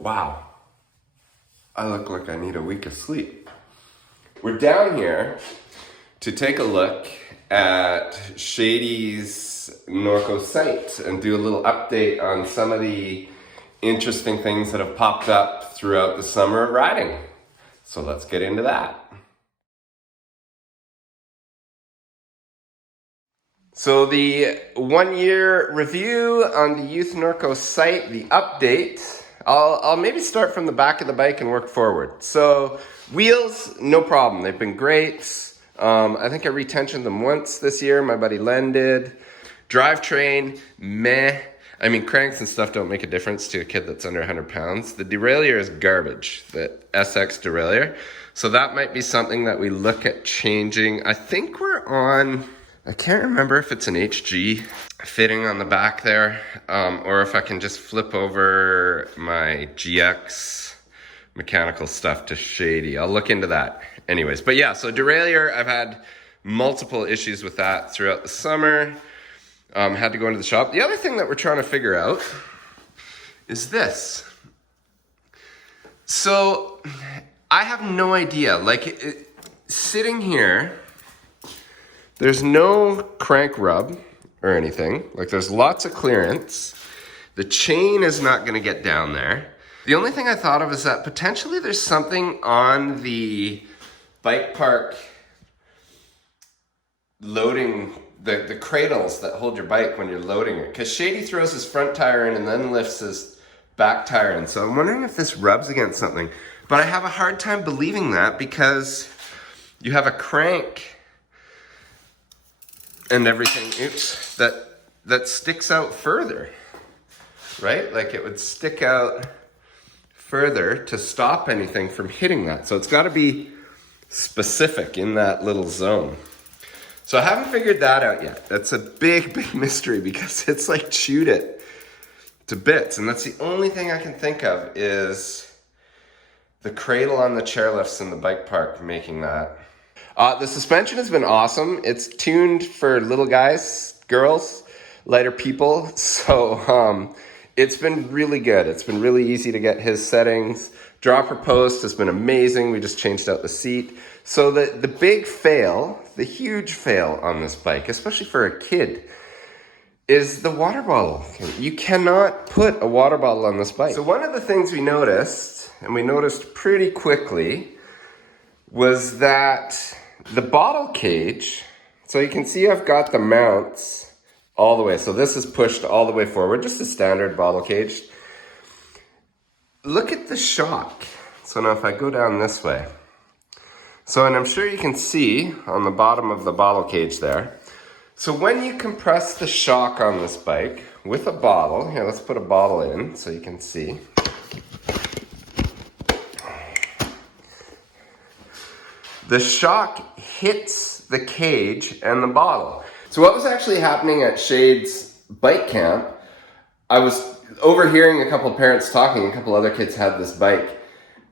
Wow, I look like I need a week of sleep. We're down here to take a look at Shady's Norco Sight and do a little update on some of the interesting things that have popped up throughout the summer of riding. So let's get into that. So the 1 year review on the Youth Norco Sight, the update. I'll maybe start from the back of the bike and work forward. So wheels, no problem. They've been great. I think I retensioned them once this year. My buddy Len did. Drivetrain, meh. I mean, cranks and stuff don't make a difference to a kid that's under 100 pounds. The derailleur is garbage, the SX derailleur. So that might be something that we look at changing. I think we're on, I can't remember if it's an HG fitting on the back there, or if I can just flip over my GX mechanical stuff to Shady. I'll look into that. Anyways, but yeah, so derailleur, I've had multiple issues with that throughout the summer. Had to go into the shop. The other thing that we're trying to figure out is this. So I have no idea, like sitting here, there's no crank rub or anything. Like there's lots of clearance. The chain is not gonna get down there. The only thing I thought of is that potentially there's something on the bike park loading, the cradles that hold your bike when you're loading it. Because Shady throws his front tire in and then lifts his back tire in. So I'm wondering if this rubs against something. But I have a hard time believing that because you have a crank and everything, oops, that sticks out further, right? Like it would stick out further to stop anything from hitting that. So it's gotta be specific in that little zone. So I haven't figured that out yet. That's a big, big mystery because it's like chewed it to bits. And that's the only thing I can think of is the cradle on the chairlifts in the bike park making that. The suspension has been awesome. It's tuned for little guys, girls, lighter people. So it's been really good. It's been really easy to get his settings. Dropper post has been amazing. We just changed out the seat. So the big fail, the huge fail on this bike, especially for a kid, is the water bottle. You cannot put a water bottle on this bike. So one of the things we noticed, and we noticed pretty quickly, was that the bottle cage, so you can see I've got the mounts all the way. So this is pushed all the way forward, just a standard bottle cage. Look at the shock. So now if I go down this way, so, and I'm sure you can see on the bottom of the bottle cage there. So when you compress the shock on this bike with a bottle, here, let's put a bottle in so you can see. The shock hits the cage and the bottle. So what was actually happening at Shade's bike camp, I was overhearing a couple of parents talking, a couple other kids had this bike,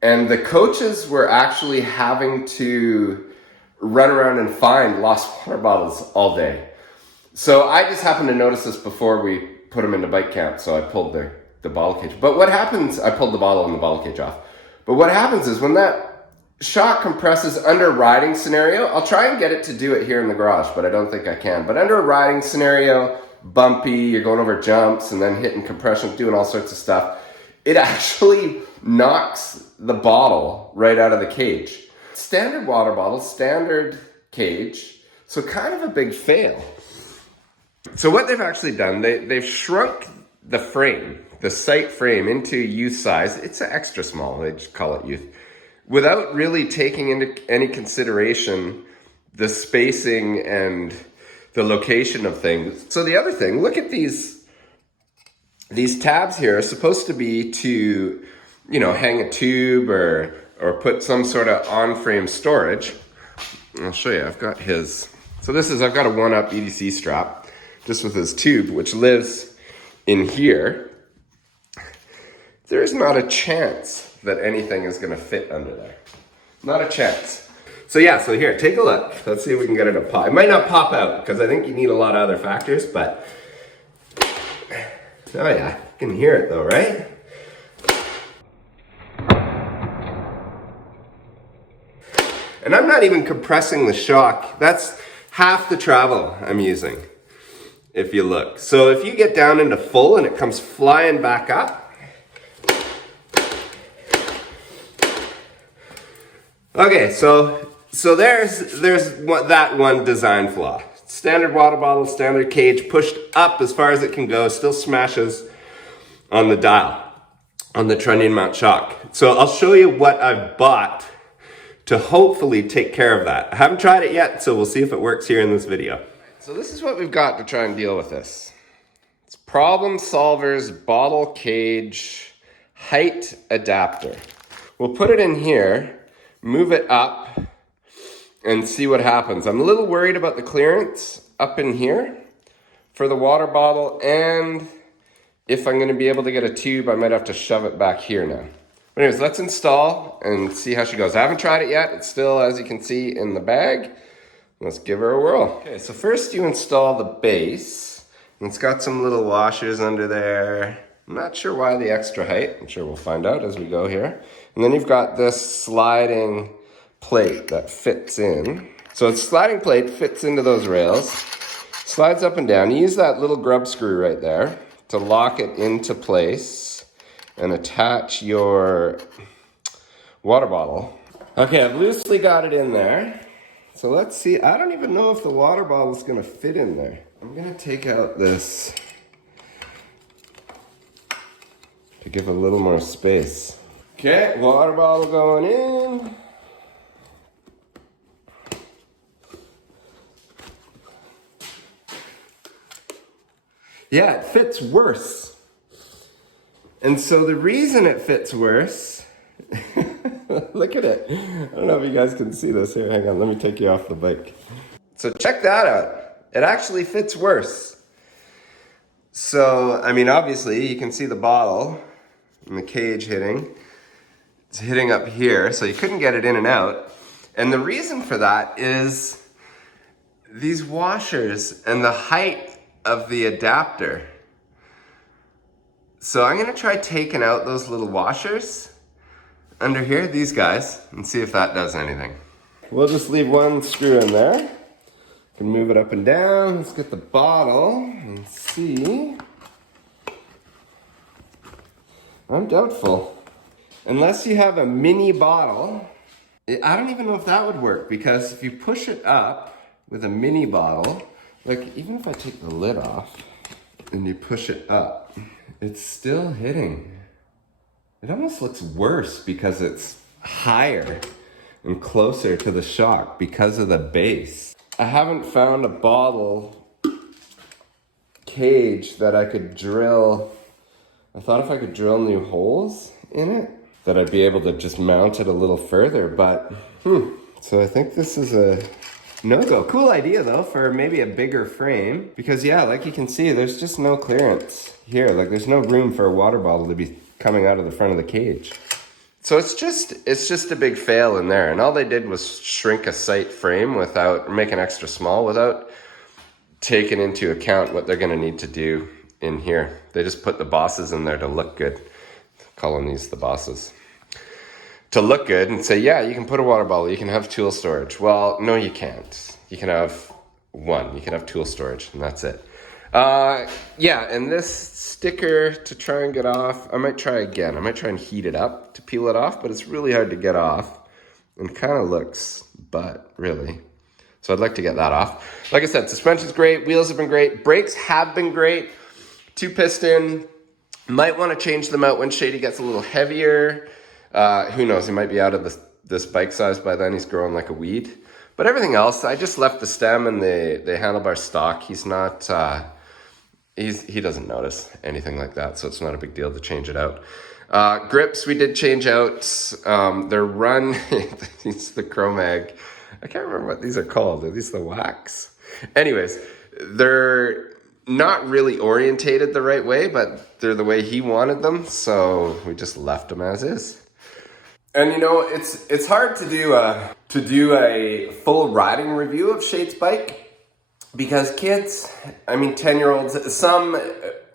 and the coaches were actually having to run around and find lost water bottles all day. So I just happened to notice this before we put them into bike camp, so I pulled the bottle cage. But what happens, I pulled the bottle and the bottle cage off. But what happens is when that shock compresses under a riding scenario, I'll try and get it to do it here in the garage, but I don't think I can. But under a riding scenario, bumpy, you're going over jumps and then hitting compression, doing all sorts of stuff, it actually knocks the bottle right out of the cage. Standard water bottle, standard cage, so kind of a big fail. So what they've actually done, they've shrunk the frame, the sight frame, into youth size. It's an extra small, they just call it youth, without really taking into any consideration the spacing and the location of things. So the other thing, look at these tabs here are supposed to be to, you know, hang a tube or put some sort of on-frame storage. I'll show you, I've got his. So this is, I've got a 1-up EDC strap, just with his tube, which lives in here. There's not a chance that anything is gonna fit under there. Not a chance. So yeah, so here, take a look. Let's see if we can get it to pop. It might not pop out, because I think you need a lot of other factors, but oh yeah, you can hear it though, right? And I'm not even compressing the shock. That's half the travel I'm using, if you look. So if you get down into full and it comes flying back up. Okay, so there's that one design flaw. Standard water bottle, standard cage, pushed up as far as it can go, still smashes on the dial, on the trunnion mount shock. So I'll show you what I've bought to hopefully take care of that. I haven't tried it yet, so we'll see if it works here in this video. So this is what we've got to try and deal with this. It's Problem Solver's bottle cage height adapter. We'll put it in here, move it up, and see what happens. I'm a little worried about the clearance up in here for the water bottle, and if I'm gonna be able to get a tube, I might have to shove it back here now. But anyways, let's install and see how she goes. I haven't tried it yet. It's still, as you can see, in the bag. Let's give her a whirl. Okay, so first you install the base. It's got some little washers under there. I'm not sure why the extra height. I'm sure we'll find out as we go here. And then you've got this sliding plate that fits in. So it's sliding plate, fits into those rails, slides up and down. You use that little grub screw right there to lock it into place and attach your water bottle. Okay, I've loosely got it in there. So let's see. I don't even know if the water bottle is gonna fit in there. I'm gonna take out this to give a little more space. Okay, water bottle going in. Yeah, it fits worse. And so the reason it fits worse, look at it. I don't know if you guys can see this. Here, hang on, let me take you off the bike. So check that out. It actually fits worse. So, I mean, obviously you can see the bottle and the cage hitting. It's hitting up here, so you couldn't get it in and out. And the reason for that is these washers and the height of the adapter. So I'm gonna try taking out those little washers under here, these guys, and see if that does anything. We'll just leave one screw in there. Can move it up and down. Let's get the bottle and see. I'm doubtful. Unless you have a mini bottle, I don't even know if that would work, because if you push it up with a mini bottle, like even if I take the lid off and you push it up, it's still hitting. It almost looks worse because it's higher and closer to the shock because of the base. I haven't found a bottle cage that I could drill. I thought if I could drill new holes in it, that I'd be able to just mount it a little further, but so I think this is a no-go. Cool idea though for maybe a bigger frame, because yeah, like you can see, there's just no clearance here. Like there's no room for a water bottle to be coming out of the front of the cage. So it's just a big fail in there. And all they did was shrink a sight frame without, make an extra small without taking into account what they're gonna need to do in here. They just put the bosses in there to look good. Calling these the bosses. To look good and say, yeah, you can put a water bottle, you can have tool storage. Well, no, you can't. You can have one, you can have tool storage, and that's it. Yeah, and this sticker to try and get off, I might try again. I might try and heat it up to peel it off, but it's really hard to get off. And kind of looks butt, really. So I'd like to get that off. Like I said, suspension's great, wheels have been great, brakes have been great. 2-piston, might want to change them out when Shady gets a little heavier. Who knows, he might be out of this bike size by then. He's growing like a weed. But everything else, I just left the stem and the handlebar stock. He's not, he doesn't notice anything like that, so it's not a big deal to change it out. Grips we did change out. They're run, it's the Chromag. I can't remember what these are called. Are these the wax? Anyways, they're not really orientated the right way, but they're the way he wanted them, so we just left them as is. And you know, it's hard to do a full riding review of Shade's bike, because kids, I mean 10-year-olds, some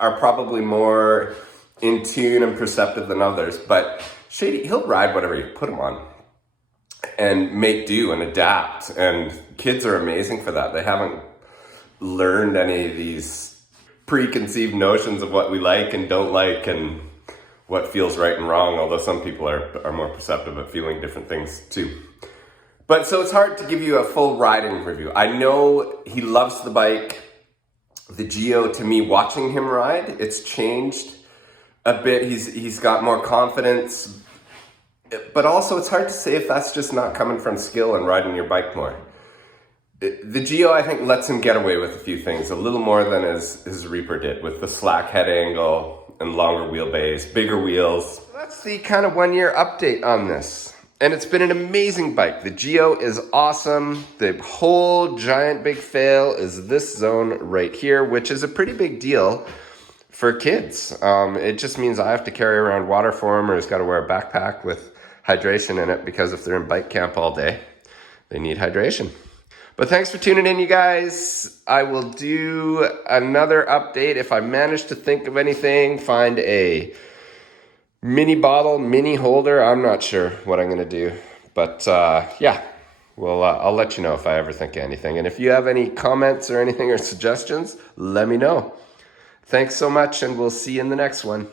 are probably more in tune and perceptive than others, but Shady, he'll ride whatever you put him on. and make do and adapt. And kids are amazing for that. They haven't learned any of these preconceived notions of what we like and don't like and what feels right and wrong, although some people are more perceptive at feeling different things too. But so it's hard to give you a full riding review. I know he loves the bike. The Geo, to me, watching him ride, it's changed a bit. He's got more confidence, but also it's hard to say if that's just not coming from skill and riding your bike more. The Geo, I think, lets him get away with a few things, a little more than his Reaper did, with the slack head angle and longer wheelbase, bigger wheels. That's the kind of 1 year update on this. And it's been an amazing bike. The Geo is awesome. The whole giant big fail is this zone right here, which is a pretty big deal for kids. It just means I have to carry around water for him, or he's got to wear a backpack with hydration in it, because if they're in bike camp all day, they need hydration. But thanks for tuning in, you guys. I will do another update. If I manage to think of anything, find a mini bottle, mini holder. I'm not sure what I'm going to do. But yeah, well, I'll let you know if I ever think of anything. And if you have any comments or anything or suggestions, let me know. Thanks so much, and we'll see you in the next one.